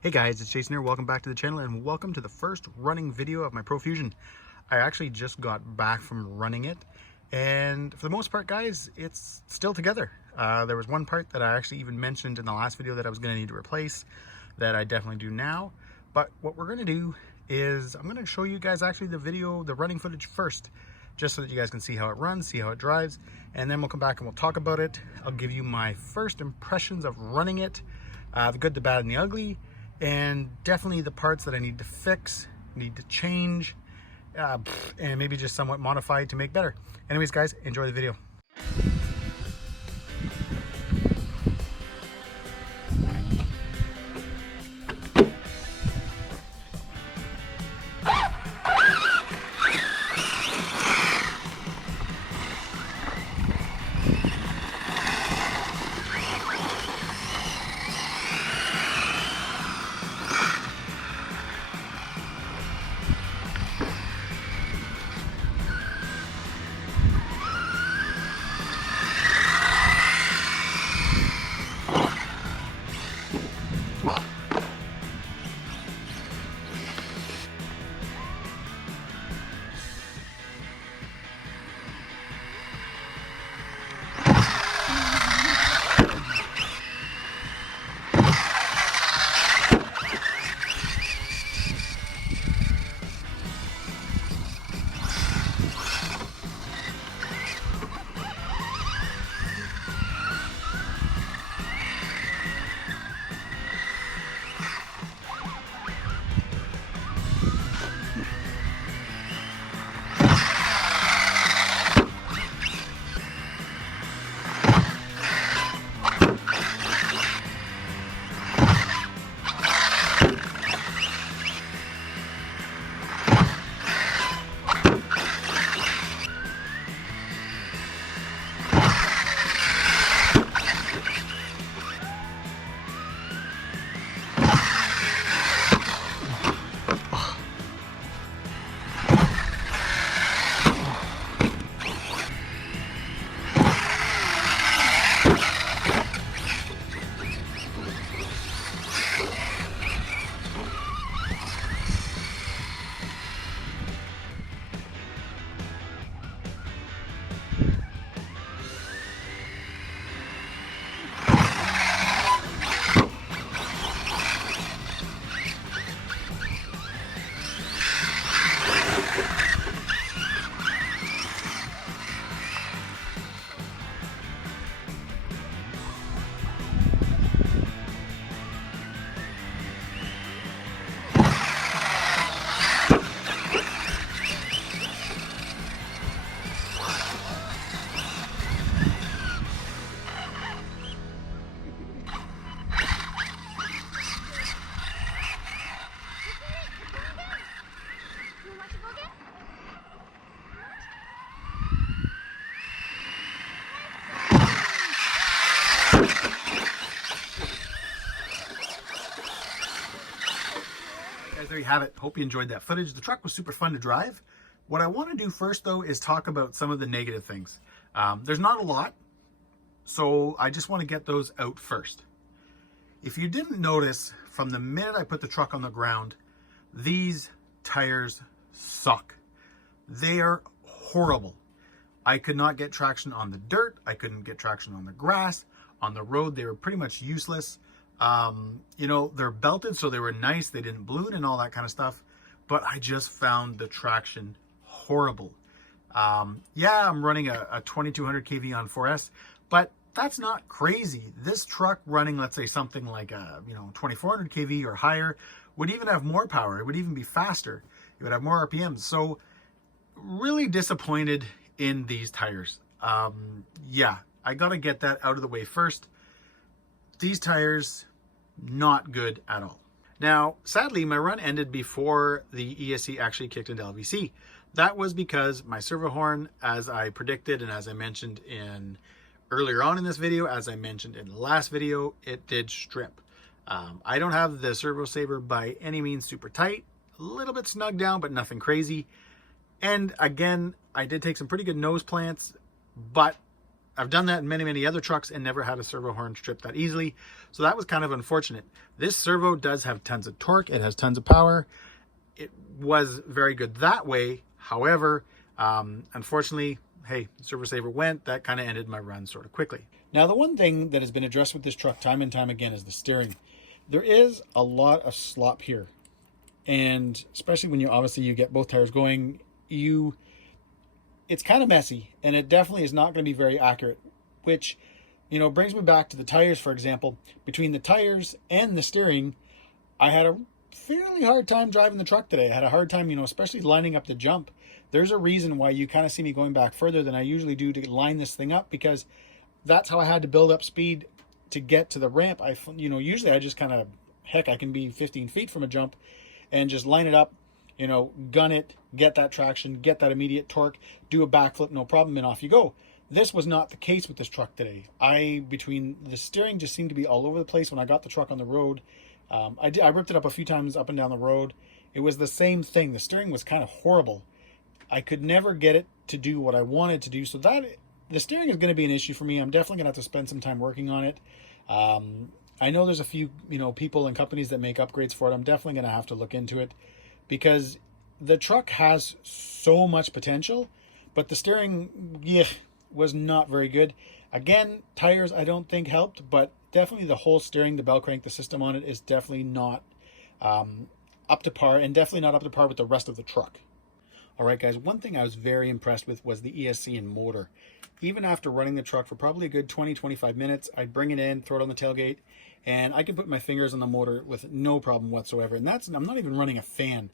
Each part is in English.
Hey guys, it's Jason here. Welcome back to the channel and welcome to the first running video of my Pro Fusion. I actually just got back from running it, and for the most part, guys, it's still together. There was one part that I actually even mentioned in the last video that I was going to need to replace that I definitely do now. But what we're going to do is I'm going to show you guys actually the running footage first, just so that you guys can see how it runs, see how it drives, and then we'll come back and we'll talk about it. I'll give you my first impressions of running it, the good, the bad, and the ugly, and definitely the parts that I need to fix, need to change, and maybe just somewhat modify to make better. Anyways, guys, enjoy the video. Guys, there you have it. Hope you enjoyed that footage. The truck was super fun to drive. What I want to do first, though, is talk about some of the negative things. There's not a lot, so I just want to get those out first. If you didn't notice, from the minute I put the truck on the ground, these tires suck. They are horrible. I could not get traction on the dirt. I couldn't get traction on the grass. On the road, they were pretty much useless. You know, they're belted, so they were nice. They didn't balloon and all that kind of stuff. But I just found the traction horrible. Yeah, I'm running a 2200 kV on 4S, but that's not crazy. This truck running, let's say something like a, 2400 kV or higher would even have more power. It would even be faster. It would have more RPMs. So really disappointed in these tires. Yeah, I got to get that out of the way first. These tires, not good at all. Now, sadly, my run ended before the ESC actually kicked into LVC. That was because my servo horn, as I predicted and as I mentioned earlier on in this video, as I mentioned in the last video, it did strip. I don't have the servo saver by any means super tight, a little bit snug down, but nothing crazy. And again, I did take some pretty good nose plants, but I've done that in many, many other trucks and never had a servo horn strip that easily. So that was kind of unfortunate. This servo does have tons of torque. It has tons of power. It was very good that way. However, unfortunately, hey, servo saver went. That kind of ended my run sort of quickly. Now, the one thing that has been addressed with this truck time and time again is the steering. There is a lot of slop here. And especially when you get both tires going, it's kind of messy, and it definitely is not going to be very accurate, which, brings me back to the tires, for example. Between the tires and the steering, I had a fairly hard time driving the truck today. I had a hard time, especially lining up the jump. There's a reason why you kind of see me going back further than I usually do to line this thing up, because that's how I had to build up speed to get to the ramp. Usually I just kind of, I can be 15 feet from a jump and just line it up, gun it, get that traction, get that immediate torque, do a backflip, no problem, and off you go. This was not the case with this truck today. Between the steering just seemed to be all over the place when I got the truck on the road. I ripped it up a few times up and down the road. It was the same thing. The steering was kind of horrible. I could never get it to do what I wanted to do. So the steering is going to be an issue for me. I'm definitely going to have to spend some time working on it. I know there's a few, people and companies that make upgrades for it. I'm definitely going to have to look into it, because the truck has so much potential, but the steering, was not very good. Again, tires I don't think helped, but definitely the whole steering, the bell crank, the system on it is definitely not up to par, and definitely not up to par with the rest of the truck. All right, guys, one thing I was very impressed with was the Esc and Motor. Even after running the truck for probably a good 20-25 minutes, I'd bring it in, throw it on the tailgate, and I could put my fingers on the motor with no problem whatsoever. And I'm not even running a fan.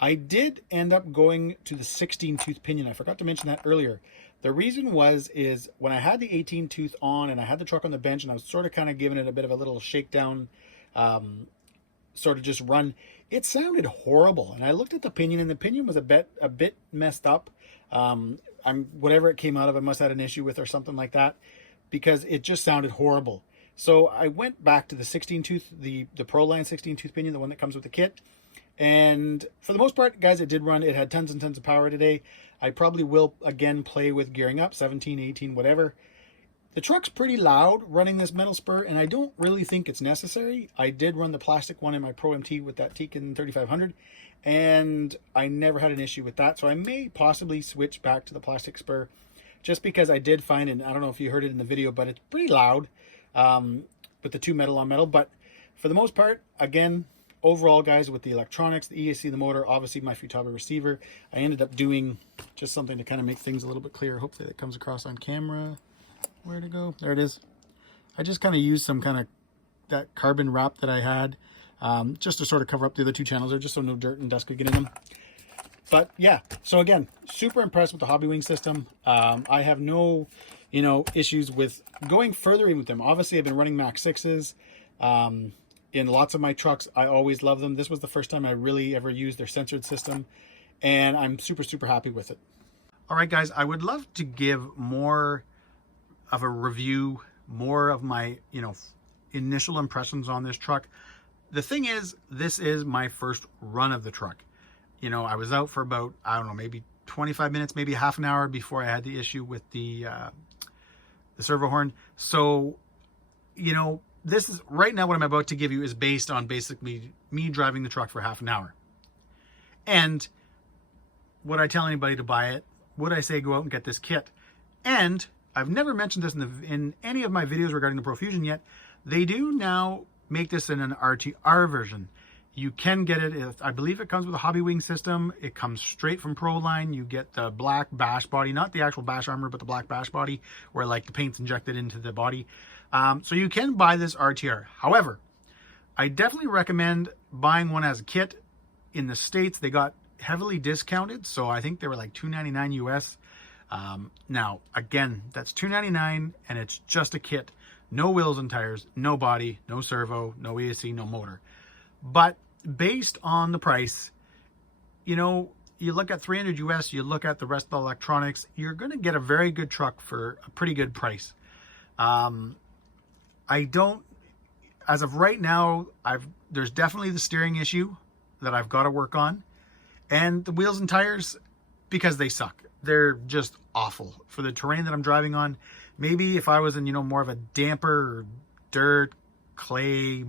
I did end up going to the 16 tooth pinion. I forgot to mention that earlier. The reason is when I had the 18 tooth on and I had the truck on the bench and I was sort of kind of giving it a bit of a little shakedown, sort of just run, it sounded horrible. And I looked at the pinion, and the pinion was a bit messed up. Whatever it came out of, I must have had an issue with or something like that, because it just sounded horrible. So I went back to the 16 tooth, the Proline 16 tooth pinion, the one that comes with the kit. And for the most part, guys, it did run. It had tons and tons of power today. I probably will again play with gearing up, 17, 18, whatever. The truck's pretty loud running this metal spur, and I don't really think it's necessary. I did run the plastic one in my Pro MT with that Tekin 3500, and I never had an issue with that. So I may possibly switch back to the plastic spur, just because I did find, and I don't know if you heard it in the video, but it's pretty loud with the two metal on metal. But for the most part, again, overall, guys, with the electronics, the Esc, the motor, obviously my Futaba receiver, I ended up doing just something to kind of make things a little bit clearer. Hopefully that comes across on camera. Where to go? There it is. I just kind of used some kind of that carbon wrap that I had, just to sort of cover up the other two channels there, just so no dirt and dust could get in them. But yeah, so again, super impressed with the Hobbywing system. I have no, issues with going further in with them. Obviously, I've been running Max 6s in lots of my trucks. I always love them. This was the first time I really ever used their censored system, and I'm super, super happy with it. All right, guys, I would love to give more of a review, more of my, initial impressions on this truck. The thing is, this is my first run of the truck. I was out for about, I don't know, maybe 25 minutes, maybe half an hour before I had the issue with the servo horn. So, this is right now what I'm about to give you is based on basically me driving the truck for half an hour. And would I tell anybody to buy it? Would I say go out and get this kit? And I've never mentioned this in any of my videos regarding the Profusion yet. They do now make this in an RTR version. You can get it, I believe it comes with a Hobbywing system. It comes straight from Proline. You get the black bash body, not the actual bash armor, but the black bash body where like the paint's injected into the body. So you can buy this RTR. However, I definitely recommend buying one as a kit. In the States, they got heavily discounted. So I think they were like $2.99 US. Now, again, that's $2.99 and it's just a kit. No wheels and tires, no body, no servo, no Esc, no motor. But based on the price, you look at $300 US, you look at the rest of the electronics, you're going to get a very good truck for a pretty good price. As of right now, there's definitely the steering issue that I've got to work on, and the wheels and tires, because they suck. They're just awful for the terrain that I'm driving on. Maybe if I was in, you know, more of a damper, dirt, clay,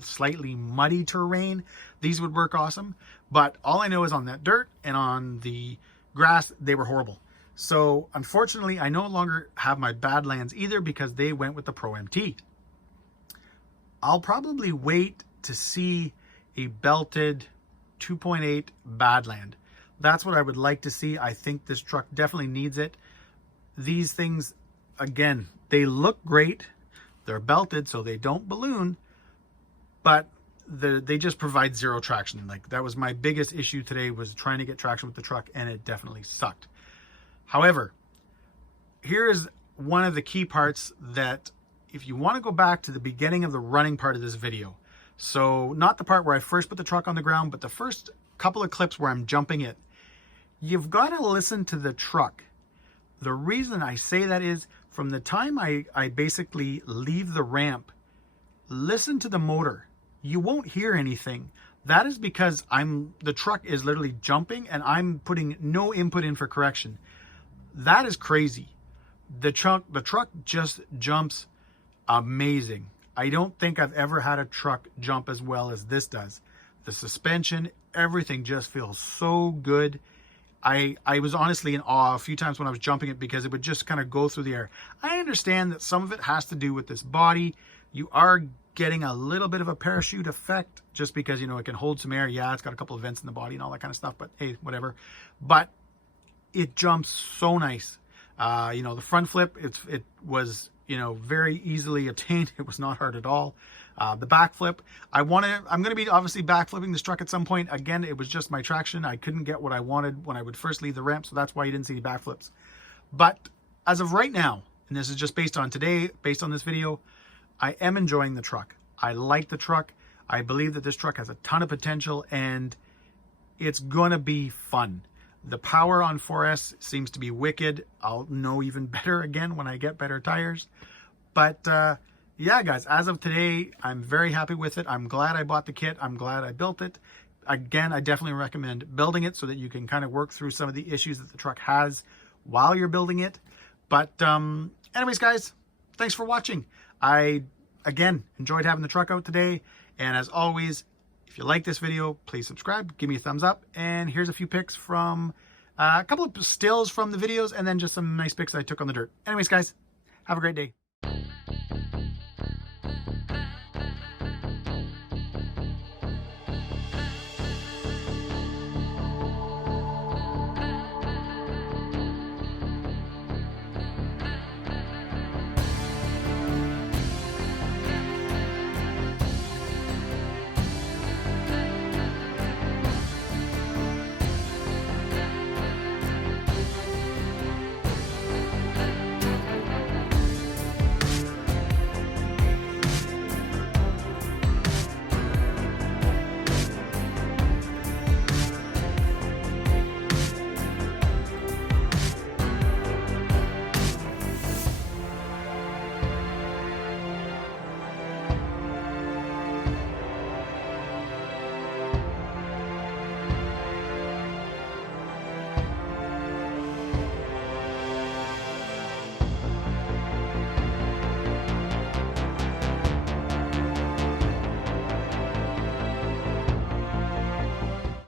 slightly muddy terrain, these would work awesome. But all I know is on that dirt and on the grass, they were horrible. So unfortunately, I no longer have my Badlands either because they went with the Pro MT. I'll probably wait to see a belted 2.8 Badland. That's what I would like to see. I think this truck definitely needs it. These things, again, they look great. They're belted so they don't balloon, but they just provide zero traction. Like, that was my biggest issue today, was trying to get traction with the truck, and it definitely sucked. However, here is one of the key parts that, if you want to go back to the beginning of the running part of this video, so not the part where I first put the truck on the ground, but the first couple of clips where I'm jumping it, you've got to listen to the truck. The reason I say that is, from the time I basically leave the ramp, listen to the motor. You won't hear anything. That is because the truck is literally jumping and I'm putting no input in for correction. That is crazy. The truck just jumps amazing. I don't think I've ever had a truck jump as well as this does. The suspension, everything just feels so good. I was honestly in awe a few times when I was jumping it because it would just kind of go through the air. I understand that some of it has to do with this body. You are getting a little bit of a parachute effect just because, you know, it can hold some air. Yeah, it's got a couple of vents in the body and all that kind of stuff, but hey, whatever. But it jumps so nice. You know, the front flip, it was, you know, very easily obtained. It was not hard at all. The back flip, I'm going to be obviously back flipping this truck at some point. Again, it was just my traction. I couldn't get what I wanted when I would first leave the ramp, so that's why you didn't see the back flips. But as of right now, and this is just based on today, based on this video, I am enjoying the truck. I like the truck. I believe that this truck has a ton of potential and it's going to be fun. The power on 4S seems to be wicked. I'll know even better again when I get better tires. But yeah, guys, as of today, I'm very happy with it. I'm glad I bought the kit. I'm glad I built it. Again, I definitely recommend building it so that you can kind of work through some of the issues that the truck has while you're building it. But anyways, guys, thanks for watching. I, again, enjoyed having the truck out today. And as always, if you like this video, please subscribe, give me a thumbs up. And here's a few pics from a couple of stills from the videos and then just some nice pics I took on the dirt. Anyways, guys, have a great day.